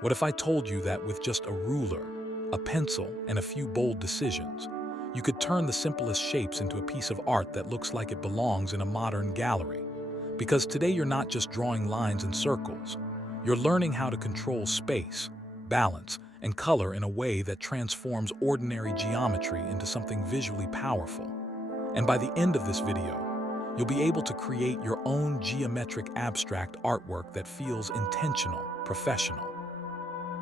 What if I told you that with just a ruler, a pencil, and a few bold decisions, you could turn the simplest shapes into a piece of art that looks like it belongs in a modern gallery? Because today you're not just drawing lines and circles, you're learning how to control space, balance, and color in a way that transforms ordinary geometry into something visually powerful. And by the end of this video, you'll be able to create your own geometric abstract artwork that feels intentional, professional,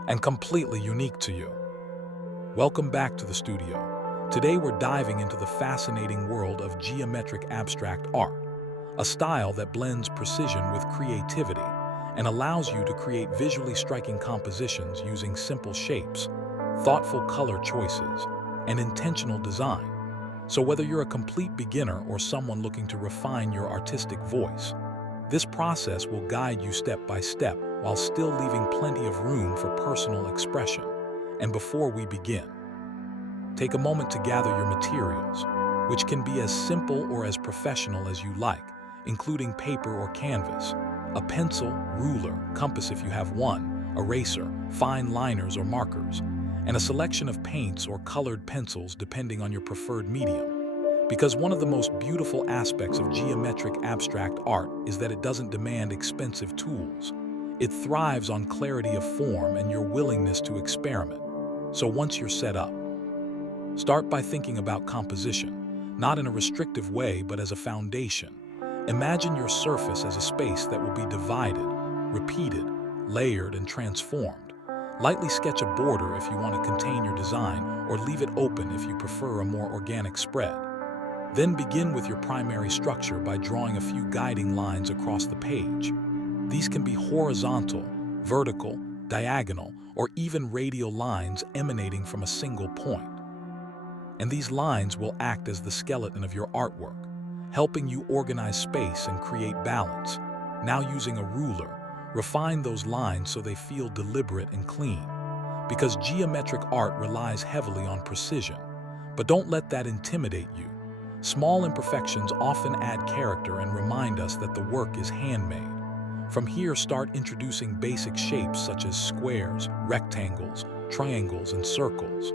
and completely unique to you. Welcome back to the studio. Today we're diving into the fascinating world of geometric abstract art, a style that blends precision with creativity and allows you to create visually striking compositions using simple shapes, thoughtful color choices, and intentional design. So whether you're a complete beginner or someone looking to refine your artistic voice, this process will guide you step by step while still leaving plenty of room for personal expression. And before we begin, take a moment to gather your materials, which can be as simple or as professional as you like, including paper or canvas, a pencil, ruler, compass if you have one, eraser, fine liners or markers, and a selection of paints or colored pencils depending on your preferred medium. Because one of the most beautiful aspects of geometric abstract art is that it doesn't demand expensive tools. It thrives on clarity of form and your willingness to experiment. So once you're set up, start by thinking about composition, not in a restrictive way but as a foundation. Imagine your surface as a space that will be divided, repeated, layered, and transformed. Lightly sketch a border if you want to contain your design or leave it open if you prefer a more organic spread. Then begin with your primary structure by drawing a few guiding lines across the page. These can be horizontal, vertical, diagonal, or even radial lines emanating from a single point. And these lines will act as the skeleton of your artwork, helping you organize space and create balance. Now using a ruler, refine those lines so they feel deliberate and clean. Because geometric art relies heavily on precision. But don't let that intimidate you. Small imperfections often add character and remind us that the work is handmade. From here, start introducing basic shapes such as squares, rectangles, triangles, and circles,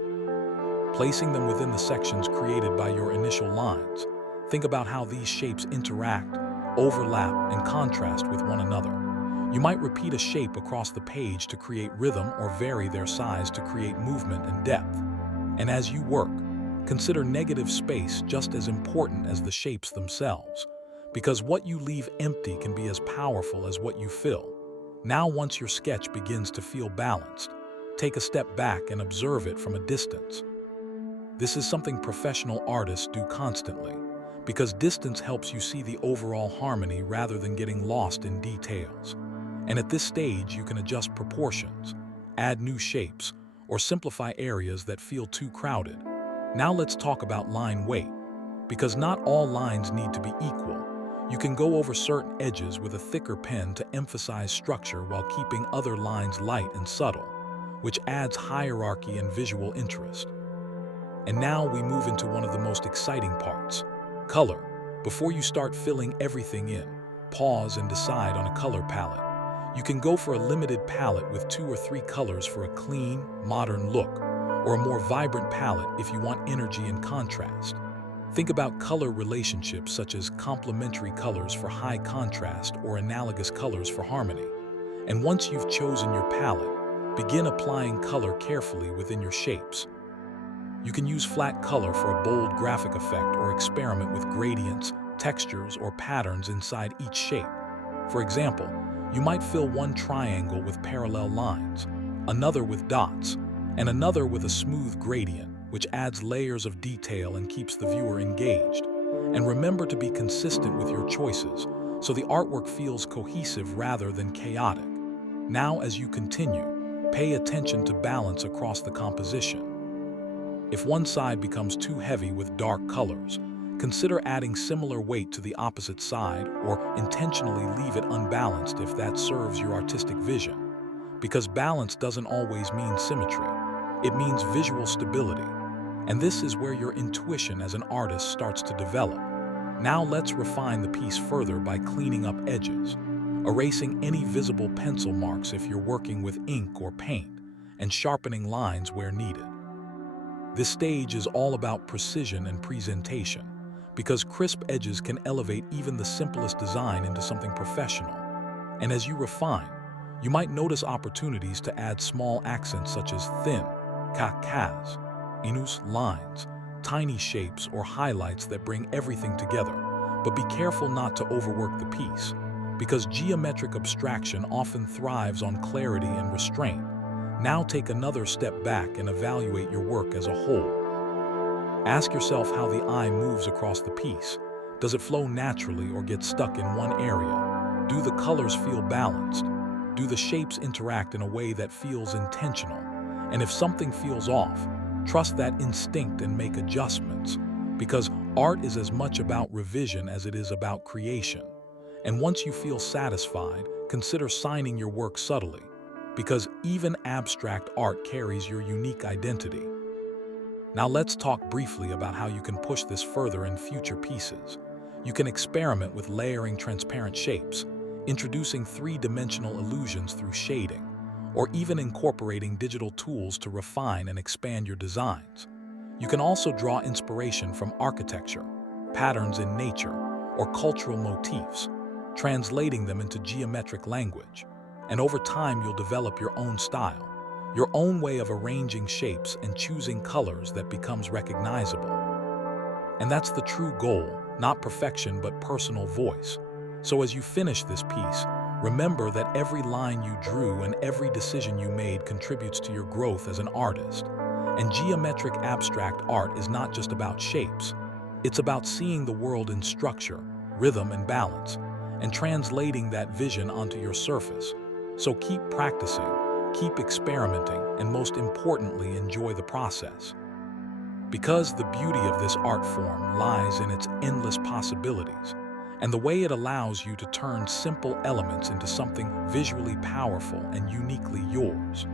placing them within the sections created by your initial lines. Think about how these shapes interact, overlap, and contrast with one another. You might repeat a shape across the page to create rhythm or vary their size to create movement and depth. And as you work, consider negative space just as important as the shapes themselves, because what you leave empty can be as powerful as what you fill. Now, once your sketch begins to feel balanced, take a step back and observe it from a distance. This is something professional artists do constantly, because distance helps you see the overall harmony rather than getting lost in details. And at this stage, you can adjust proportions, add new shapes, or simplify areas that feel too crowded. Now let's talk about line weight, because not all lines need to be equal. You can go over certain edges with a thicker pen to emphasize structure while keeping other lines light and subtle, which adds hierarchy and visual interest. And now we move into one of the most exciting parts, color. Before you start filling everything in, pause and decide on a color palette. You can go for a limited palette with 2 or 3 colors for a clean, modern look, or a more vibrant palette if you want energy and contrast. Think about color relationships such as complementary colors for high contrast or analogous colors for harmony. And once you've chosen your palette, begin applying color carefully within your shapes. You can use flat color for a bold graphic effect or experiment with gradients, textures, or patterns inside each shape. For example, you might fill one triangle with parallel lines, another with dots, and another with a smooth gradient, which adds layers of detail and keeps the viewer engaged. And remember to be consistent with your choices, so the artwork feels cohesive rather than chaotic. Now, as you continue, pay attention to balance across the composition. If one side becomes too heavy with dark colors, consider adding similar weight to the opposite side or intentionally leave it unbalanced if that serves your artistic vision. Because balance doesn't always mean symmetry. It means visual stability. And this is where your intuition as an artist starts to develop. Now let's refine the piece further by cleaning up edges. erasing any visible pencil marks if you're working with ink or paint, and sharpening lines where needed. This stage is all about precision and presentation, because crisp edges can elevate even the simplest design into something professional. And as you refine, you might notice opportunities to add small accents such as thin, cas, inus lines, tiny shapes or highlights that bring everything together. But be careful not to overwork the piece, because geometric abstraction often thrives on clarity and restraint. Now take another step back and evaluate your work as a whole. Ask yourself how the eye moves across the piece. Does it flow naturally or get stuck in one area? Do the colors feel balanced? Do the shapes interact in a way that feels intentional? And if something feels off, trust that instinct and make adjustments, because art is as much about revision as it is about creation. And once you feel satisfied, consider signing your work subtly, because even abstract art carries your unique identity. Now let's talk briefly about how you can push this further in future pieces. You can experiment with layering transparent shapes, introducing three-dimensional illusions through shading, or even incorporating digital tools to refine and expand your designs. You can also draw inspiration from architecture, patterns in nature, or cultural motifs, translating them into geometric language. And over time, you'll develop your own style, your own way of arranging shapes and choosing colors that becomes recognizable. And that's the true goal, not perfection but personal voice. So as you finish this piece, remember that every line you drew and every decision you made contributes to your growth as an artist. And geometric abstract art is not just about shapes. It's about seeing the world in structure, rhythm, and balance, and translating that vision onto your surface. So keep practicing, keep experimenting, and most importantly, enjoy the process. Because the beauty of this art form lies in its endless possibilities, and the way it allows you to turn simple elements into something visually powerful and uniquely yours.